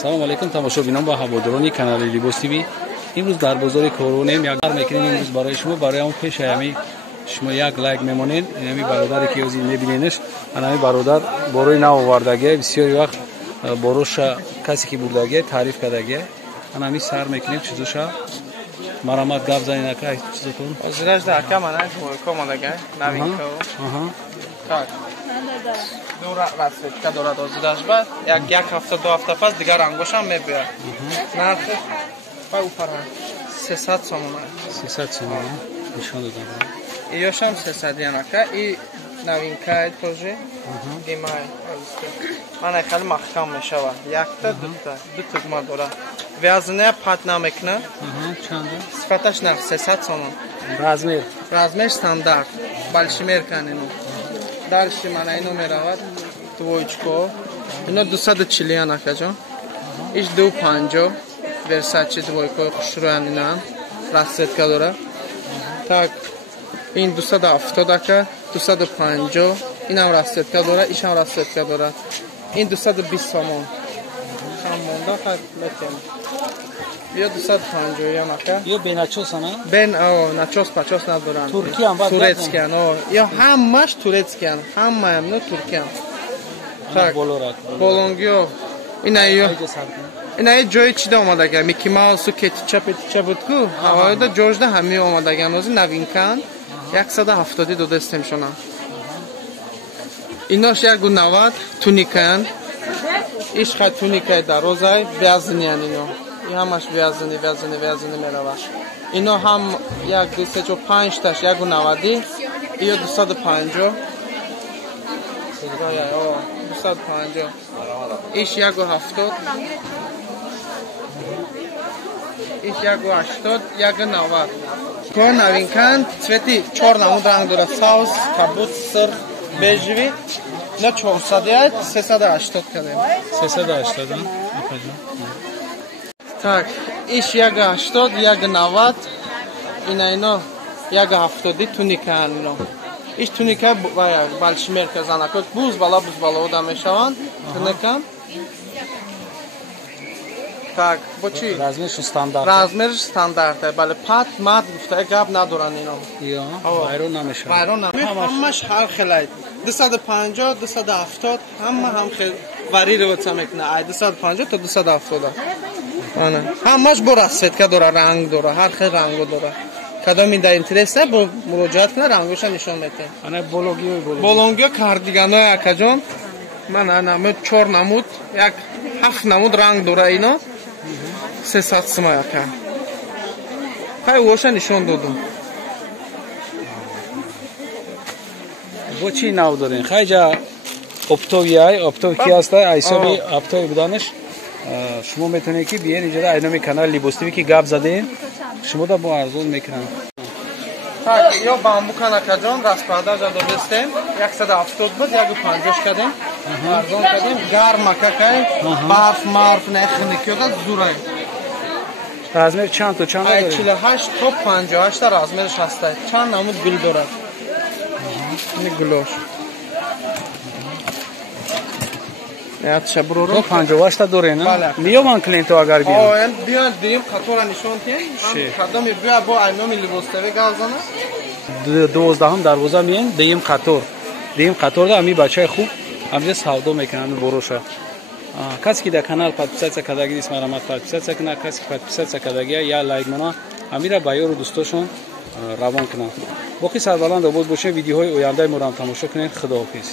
салом алейкум тамошобинон ва ҳаводорони канали Libos TV. имрӯз дар бозори Коронем як кор мекунем имрӯз барои шумо. Барои он пеш ами шумо як лайк мемонед. Инами бародаре ки ҳозир мебиненаш, анами бародар борои нав овардагия, бисёри вақт бороша касе ки бурдагия таъриф кардагия. Анами сар мекунем чизоша марамат гап занен ака чизотон. Озирашда ака мана комадагия навинка. Так. Дура расветка дорад озирашба. Як ҳафта ду ҳафта пас дигар ангошам мебиёд. Нархи пай упара 300 сомон. 300 сомон. Нишон додам. Иёшам 300 янака. И новинка тоже. Димай. Мана хали махкам мешава. Якта ду тугма дора. Вязаная патна мекна. Чанда? Сфаташ нарх 300 сомон. Размер. Размер стандарт. Большимер канину. Дальше мана ино меравад. Двоечко. Ино 240 янака ҷон. Иш 250. Versace двойко хушроянина. Расцветка дора. Так. Ин 270 ака. 250. Инам расцветка дора. Ишам расцветка дора. Ин 220 сомон. Шамонда хат метем. Бия 250 янака. Ё беначос ана? Бен начос пачос надоранд. Туркиян ба турецкиян. Ё ҳаммаш турецкиян. Ҳаммаам но туркиян. Так. Болонгиё. Ина ҷои чида омадагия? Мики Маусу кетча будку? Ҳавоида ҷожда ҳами омадагиан. Ҳозир новинкан 170 додестем шона. Инош 190 туникаян. Иш ха туникаи дарозай вязанян ино. Ҳамаш вязани мерава. Ино ҳам 125 таш 190. Иё 250. 250. Иш 170. Иш 180, 190. Кор новинкан цвети чорнамуд ранг дора. Саус, кабут, сыр, бежеви. На 400, 380 кадем. 380, да? Так, иш 180, 190. Ина ино 170 туникаан ино. Иш туника большимер казанакот. Буз бала ода мешаванд. Туникан. Так, бочи? Размершон стандарт. Размер стандарт. Бale пат мат гуфта гап надоран ино. Ё, вайрон намешаванд. Вайрон намешаванд. Ҳамаш ҳар хелай. 250, 270, ҳам хел варироваться мекунад. Ай 250 то 270. Ана. Ҳамаш бо расцветка дора, ранг дора, ҳар хел ранго дора. Кадоми да интереса бо муроҷиат кунад, рангоша нишон метем. Ана Болгиё кардиганои акаҷон. Ман ана 4 намуд, 7 намуд ранг дора ино. 300 сомон ака. Хай воша нишон додум. бо чӣ нав дорем? хайҷа оптовияй, оптов ки ҳастай, айсоби оптови буданаш. Шумо метавонед ки биен инҷода айноми канали Libos TV ки гап задем, шумода бо арзон мекунам. Так, ё бамбукан акаҷон, распродажа додестем. 170 буд, 150 кадем. Арзон кадем, гарм акакай, барф, нехникёда зурай. Размер чанд то чанд дорем? 48 то 58 размерш ҳастай. Чанд намуд гул дорад. Ини гулош. Ятша броро. 58 доре, на? Миёван клиенту агар биён. Биён дим қатора нишон тем. Қадами биё бо айноми Libos TV газана. 12 дарвоза миен, дим қатор. Дим қаторда ами бачаи хуб амҷа савдо мекунанд бороша. Касе ки дар канал подписатсия кардаги дис марамат подписатсия кунад, касе ки подписатсия кардагия я лайк мона, амира ба ёру дӯстошон равон кунанд. боқи сарбаланд обод бошед. видеоҳои ояндаи моram тамошо кунед. худоҳофиз.